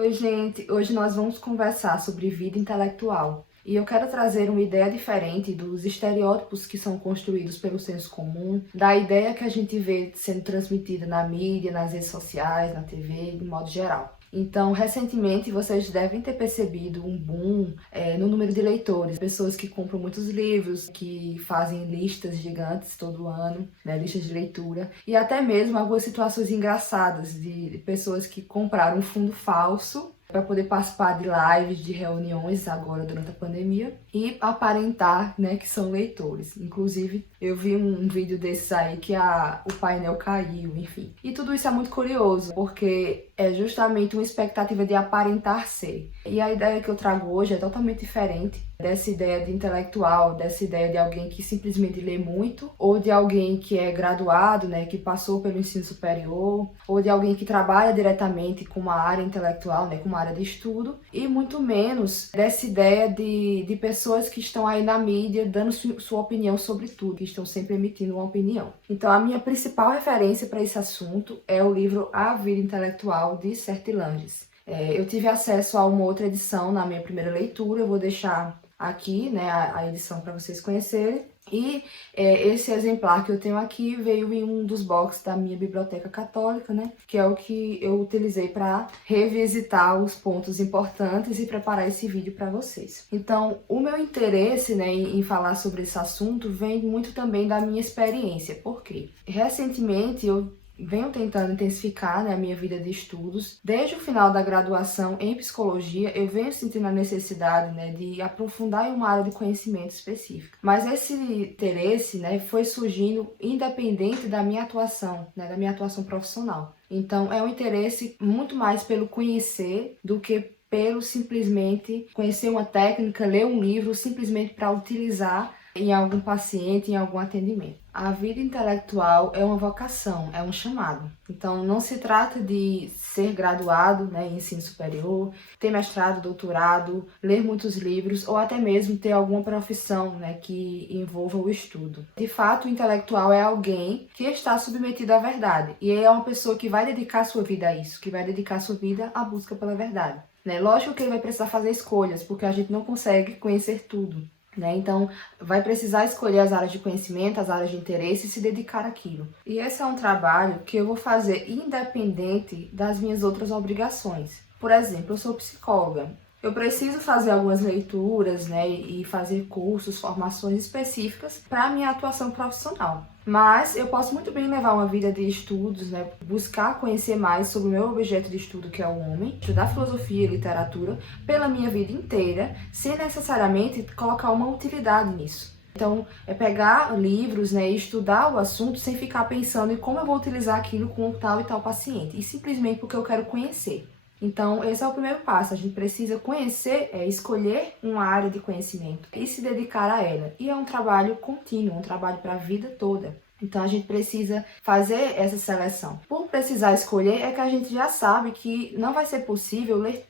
Oi, gente! Hoje nós vamos conversar sobre vida intelectual. E eu quero trazer uma ideia diferente dos estereótipos que são construídos pelo senso comum, da ideia que a gente vê sendo transmitida na mídia, nas redes sociais, na TV, de modo geral. Então, recentemente, vocês devem ter percebido um boom no número de leitores. Pessoas que compram muitos livros, que fazem listas gigantes todo ano, né, listas de leitura. E até mesmo algumas situações engraçadas de pessoas que compraram um fundo falso para poder participar de lives, de reuniões agora durante a pandemia e aparentar, né, que são leitores. Inclusive, eu vi um vídeo desses aí que o painel caiu, enfim. E tudo isso é muito curioso, porque é justamente uma expectativa de aparentar ser. E a ideia que eu trago hoje é totalmente diferente dessa ideia de intelectual, dessa ideia de alguém que simplesmente lê muito, ou de alguém que é graduado, né, que passou pelo ensino superior, ou de alguém que trabalha diretamente com uma área intelectual, né, com uma área de estudo, e muito menos dessa ideia de pessoas que estão aí na mídia dando sua opinião sobre tudo, que estão sempre emitindo uma opinião. Então, a minha principal referência para esse assunto é o livro A Vida Intelectual, de Serti Langes. Eu tive acesso a uma outra edição na minha primeira leitura, eu vou deixar aqui, né, a edição para vocês conhecerem. E esse exemplar que eu tenho aqui veio em um dos boxes da minha biblioteca católica, né, que é o que eu utilizei para revisitar os pontos importantes e preparar esse vídeo para vocês. Então, o meu interesse, né, em falar sobre esse assunto vem muito também da minha experiência. Por quê? Recentemente eu venho tentando intensificar, né, a minha vida de estudos. Desde o final da graduação em psicologia, eu venho sentindo a necessidade, né, de aprofundar em uma área de conhecimento específica. Mas esse interesse, né, foi surgindo independente da minha atuação, né, da minha atuação profissional. Então, é um interesse muito mais pelo conhecer do que pelo simplesmente conhecer uma técnica, ler um livro, simplesmente para utilizar em algum paciente, em algum atendimento. A vida intelectual é uma vocação, é um chamado. Então, não se trata de ser graduado, né, em ensino superior, ter mestrado, doutorado, ler muitos livros ou até mesmo ter alguma profissão, né, que envolva o estudo. De fato, o intelectual é alguém que está submetido à verdade. E é uma pessoa que vai dedicar sua vida a isso, que vai dedicar sua vida à busca pela verdade. Lógico que ele vai precisar fazer escolhas, porque a gente não consegue conhecer tudo. Então, vai precisar escolher as áreas de conhecimento, as áreas de interesse e se dedicar àquilo. E esse é um trabalho que eu vou fazer independente das minhas outras obrigações. Por exemplo, eu sou psicóloga. Eu preciso fazer algumas leituras, né, e fazer cursos, formações específicas para a minha atuação profissional. Mas eu posso muito bem levar uma vida de estudos, né, buscar conhecer mais sobre o meu objeto de estudo, que é o homem, estudar filosofia e literatura pela minha vida inteira, sem necessariamente colocar uma utilidade nisso. Então, é pegar livros, né, e estudar o assunto sem ficar pensando em como eu vou utilizar aquilo com tal e tal paciente, e simplesmente porque eu quero conhecer. Então, esse é o primeiro passo. A gente precisa conhecer, escolher uma área de conhecimento e se dedicar a ela. E é um trabalho contínuo, um trabalho para a vida toda. Então, a gente precisa fazer essa seleção. Por precisar escolher, é que a gente já sabe que não vai ser possível ler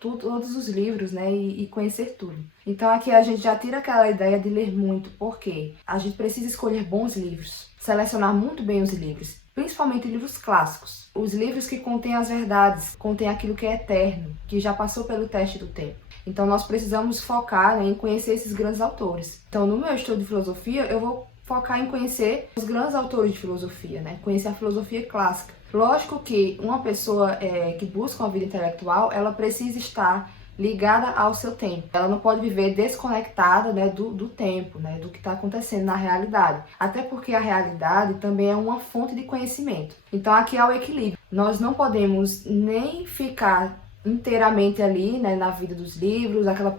todos os livros, né, e conhecer tudo. Então, aqui a gente já tira aquela ideia de ler muito. Por quê? A gente precisa escolher bons livros, selecionar muito bem os livros. Principalmente livros clássicos, os livros que contêm as verdades, contêm aquilo que é eterno, que já passou pelo teste do tempo. Então nós precisamos focar, né, em conhecer esses grandes autores. Então no meu estudo de filosofia eu vou focar em conhecer os grandes autores de filosofia, né, conhecer a filosofia clássica. Lógico que uma pessoa que busca uma vida intelectual, ela precisa estar ligada ao seu tempo. Ela não pode viver desconectada, né, do tempo, né, do que está acontecendo na realidade. Até porque a realidade também é uma fonte de conhecimento. Então aqui é o equilíbrio. Nós não podemos nem ficar inteiramente ali, né, na vida dos livros, aquela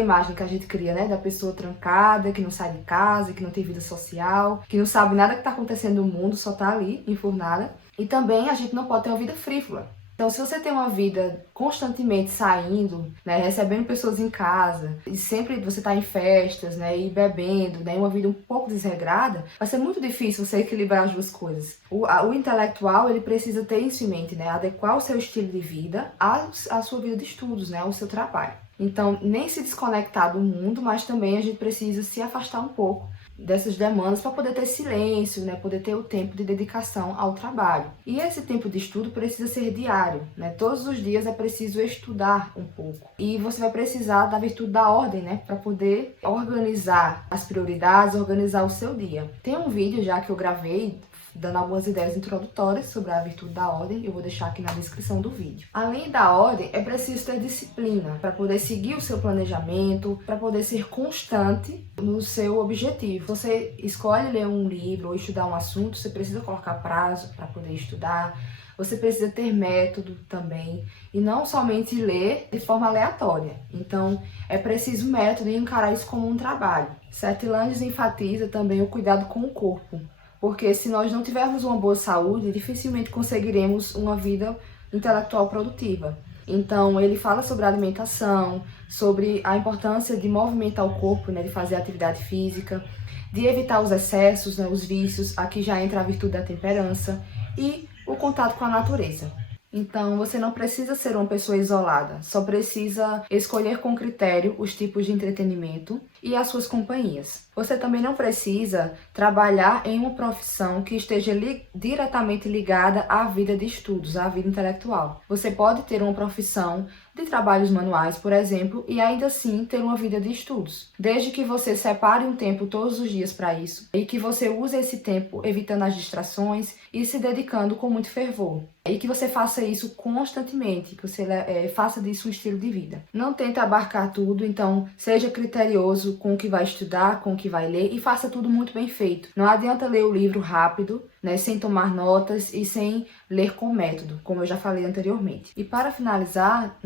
imagem que a gente cria, né, da pessoa trancada, que não sai de casa, que não tem vida social, que não sabe nada que está acontecendo no mundo, só está ali, enfurnada. E também a gente não pode ter uma vida frívola. Então, se você tem uma vida constantemente saindo, né, recebendo pessoas em casa, e sempre você está em festas, né, e bebendo, né, uma vida um pouco desregrada, vai ser muito difícil você equilibrar as duas coisas. O intelectual, ele precisa ter isso em mente, né, adequar o seu estilo de vida à sua vida de estudos, né, ao seu trabalho. Então, nem se desconectar do mundo, mas também a gente precisa se afastar um pouco dessas demandas para poder ter silêncio, né, poder ter o tempo de dedicação ao trabalho. E esse tempo de estudo precisa ser diário, né? Todos os dias é preciso estudar um pouco. E você vai precisar da virtude da ordem, né, para poder organizar as prioridades, organizar o seu dia. Tem um vídeo já que eu gravei dando algumas ideias introdutórias sobre a virtude da ordem, eu vou deixar aqui na descrição do vídeo. Além da ordem, é preciso ter disciplina para poder seguir o seu planejamento, para poder ser constante no seu objetivo. Você escolhe ler um livro ou estudar um assunto, você precisa colocar prazo para poder estudar. Você precisa ter método também e não somente ler de forma aleatória. Então, é preciso método e encarar isso como um trabalho. Seth Landis enfatiza também o cuidado com o corpo, porque se nós não tivermos uma boa saúde, dificilmente conseguiremos uma vida intelectual produtiva. Então, ele fala sobre a alimentação, sobre a importância de movimentar o corpo, né, de fazer atividade física, de evitar os excessos, né, os vícios. Aqui já entra a virtude da temperança e o contato com a natureza. Então, você não precisa ser uma pessoa isolada, só precisa escolher com critério os tipos de entretenimento e as suas companhias. Você também não precisa trabalhar em uma profissão que esteja diretamente ligada à vida de estudos, à vida intelectual. Você pode ter uma profissão de trabalhos manuais, por exemplo, e ainda assim ter uma vida de estudos, desde que você separe um tempo todos os dias para isso e que você use esse tempo evitando as distrações e se dedicando com muito fervor. E que você faça isso constantemente, que você faça disso um estilo de vida. Não tente abarcar tudo, então seja criterioso com o que vai estudar, com o que vai ler e faça tudo muito bem feito. Não adianta ler o livro rápido, né, sem tomar notas e sem ler com método, como eu já falei anteriormente. E para finalizar,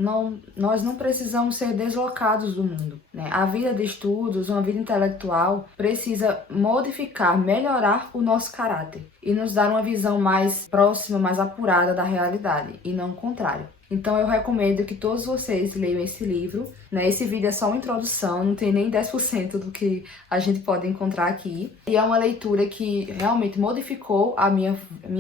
nós não precisamos ser deslocados do mundo, né? A vida de estudos, uma vida intelectual, precisa modificar, melhorar o nosso caráter e nos dar uma visão mais próxima, mais apurada da realidade, e não o contrário. Então eu recomendo que todos vocês leiam esse livro, né? Esse vídeo é só uma introdução, não tem nem 10% do que a gente pode encontrar aqui. E é uma leitura que realmente modificou a minha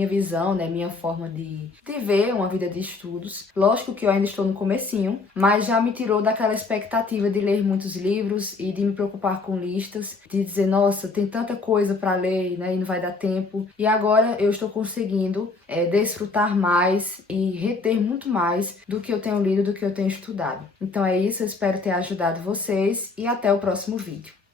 visão, né? Minha forma de ver uma vida de estudos. Lógico que eu ainda estou no comecinho, mas já me tirou daquela expectativa de ler muitos livros e de me preocupar com listas, de dizer, nossa, tem tanta coisa para ler, né? E não vai dar tempo. E agora eu estou conseguindo desfrutar mais e reter muito mais do que eu tenho lido, do que eu tenho estudado. Então é isso, eu espero ter ajudado vocês e até o próximo vídeo.